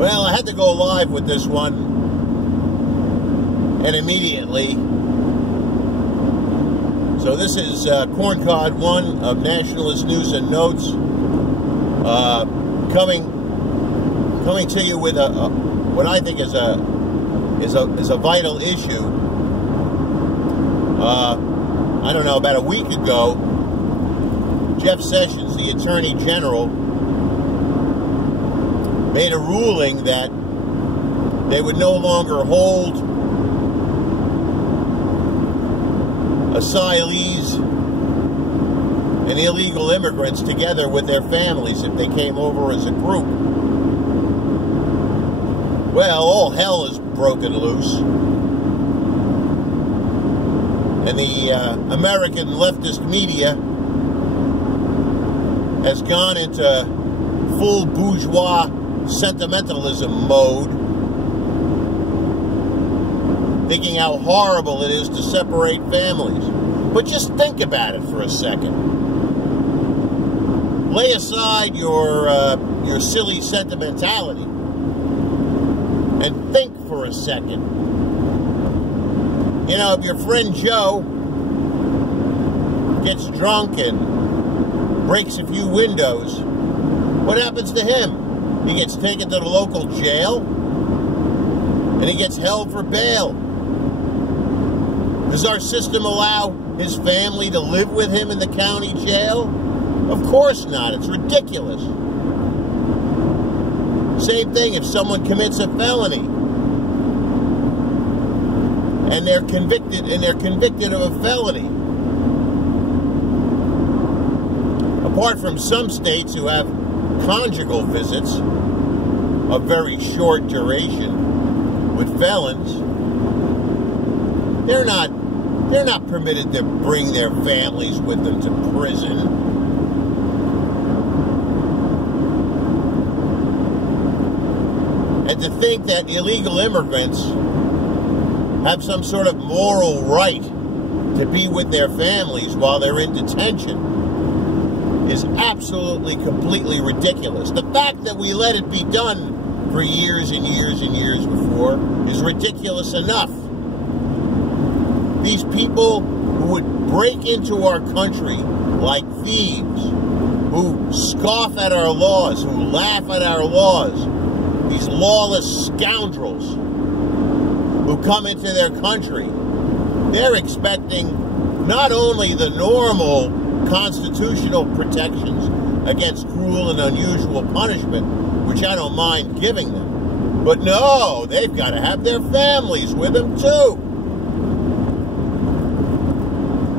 Well, I had to go live with this one, and immediately. So this is Corncod 1 of Nationalist News and Notes, coming to you with what I think is a vital issue. I don't know, about a week ago, Jeff Sessions, the Attorney General, made a ruling that they would no longer hold asylees and illegal immigrants together with their families if they came over as a group. Well, all hell is broken loose. And the American leftist media has gone into full bourgeois sentimentalism mode, thinking how horrible it is to separate families. But just think about it for a second. Lay aside your silly sentimentality and think for a second. You know, if your friend Joe gets drunk and breaks a few windows, what happens to him? He gets taken to the local jail and he gets held for bail. Does our system allow his family to live with him in the county jail? Of course not. It's ridiculous. Same thing if someone commits a felony and they're convicted of a felony. Apart from some states who have conjugal visits of very short duration with felons, they're not permitted to bring their families with them to prison. And to think that illegal immigrants have some sort of moral right to be with their families while they're in detention is absolutely, completely ridiculous. The fact that we let it be done for years and years and years before is ridiculous enough. These people who would break into our country like thieves, who scoff at our laws, who laugh at our laws, these lawless scoundrels who come into their country, they're expecting not only the normal constitutional protections against cruel and unusual punishment, which I don't mind giving them, but no, they've got to have their families with them too.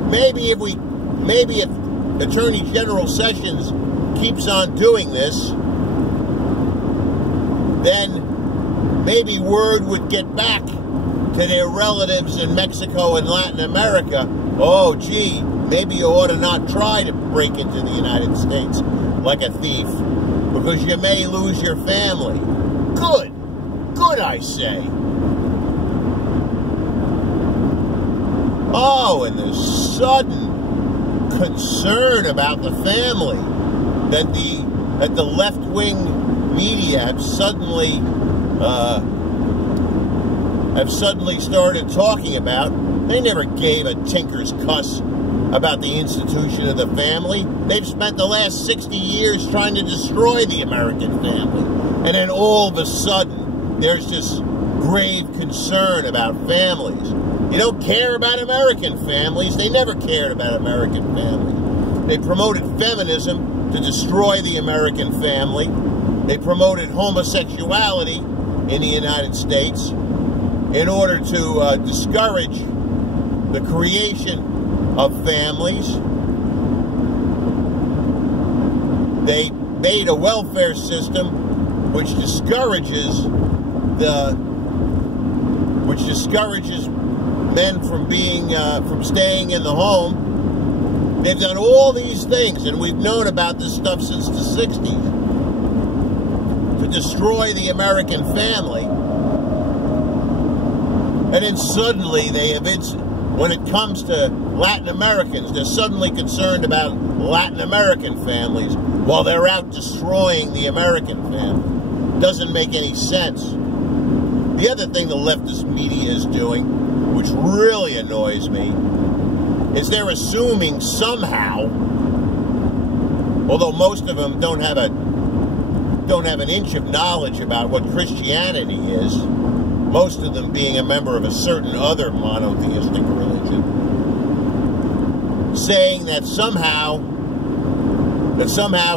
Maybe if Attorney General Sessions keeps on doing this, then maybe word would get back to their relatives in Mexico and Latin America. Oh, gee, maybe you ought to not try to break into the United States like a thief, because you may lose your family. Good, I say. Oh, and the sudden concern about the family that the left-wing media have suddenly started talking about. They never gave a tinker's cuss about the institution of the family. They've spent the last 60 years trying to destroy the American family. And then all of a sudden, there's this grave concern about families. You don't care about American families. They never cared about American families. They promoted feminism to destroy the American family. They promoted homosexuality in the United States in order to discourage the creation of families. They made a welfare system which discourages men from staying in the home. They've done all these things, and we've known about this stuff since the 60s, to destroy the American family. And then suddenly when it comes to Latin Americans, they're suddenly concerned about Latin American families while they're out destroying the American family. doesn't make any sense. The other thing the leftist media is doing, which really annoys me, is they're assuming somehow, although most of them don't have an inch of knowledge about what Christianity is, most of them being a member of a certain other monotheistic religion, saying that somehow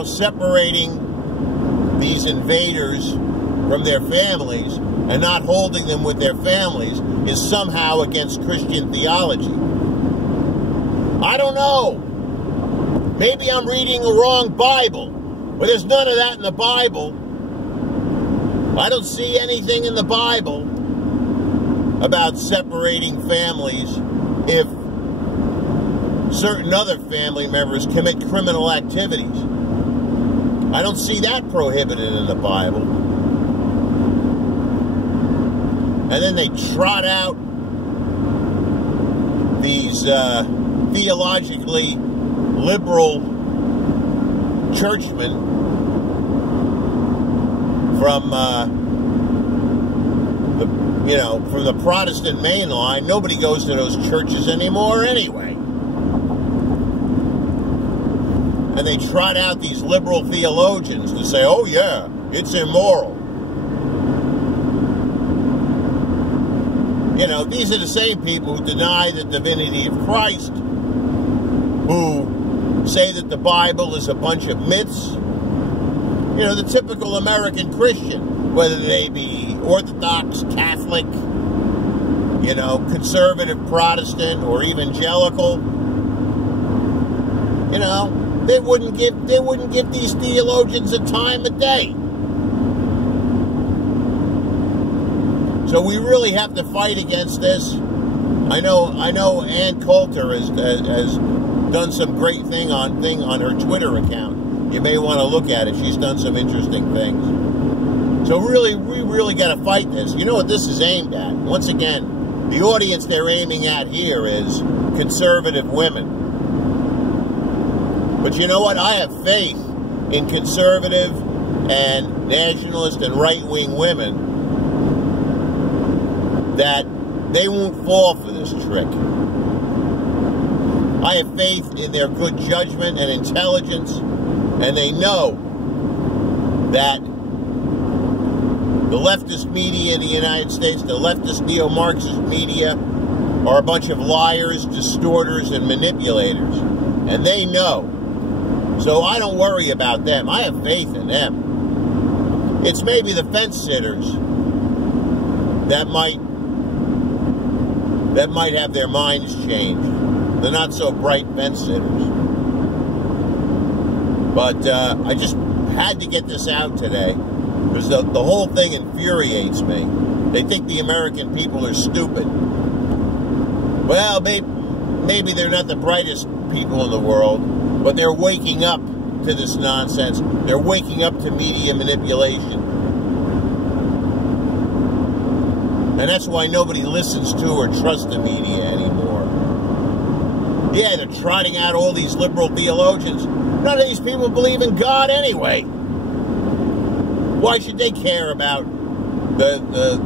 separating these invaders from their families and not holding them with their families is somehow against Christian theology. I don't know. Maybe I'm reading the wrong Bible, but there's none of that in the Bible. I don't see anything in the Bible about separating families if certain other family members commit criminal activities. I don't see that prohibited in the Bible. And then they trot out these theologically liberal churchmen from from the Protestant mainline. Nobody goes to those churches anymore anyway. And they trot out these liberal theologians to say, oh yeah, it's immoral. You know, these are the same people who deny the divinity of Christ, who say that the Bible is a bunch of myths. You know, the typical American Christian, whether they be Orthodox, Catholic, you know, conservative Protestant, or evangelical, you know, they wouldn't give these theologians a time of day. So we really have to fight against this. I know Ann Coulter has done some great thing on her Twitter account. You may want to look at it. She's done some interesting things. So really, we really got to fight this. You know what this is aimed at? Once again, the audience they're aiming at here is conservative women. But you know what? I have faith in conservative and nationalist and right-wing women that they won't fall for this trick. I have faith in their good judgment and intelligence, and they know that the leftist media in the United States, the leftist neo-Marxist media, are a bunch of liars, distorters, and manipulators. And they know. So I don't worry about them. I have faith in them. It's maybe the fence sitters that might have their minds changed. They're not so bright fence sitters. But I just had to get this out today because the whole thing infuriates me. They think the American people are stupid. Well, maybe they're not the brightest people in the world, but they're waking up to this nonsense. They're waking up to media manipulation. And that's why nobody listens to or trusts the media anymore. Yeah, they're trotting out all these liberal theologians. None of these people believe in God anyway. Why should they care about the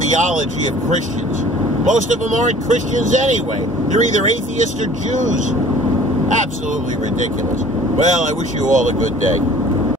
theology of Christians? Most of them aren't Christians anyway. They're either atheists or Jews. Absolutely ridiculous. Well, I wish you all a good day.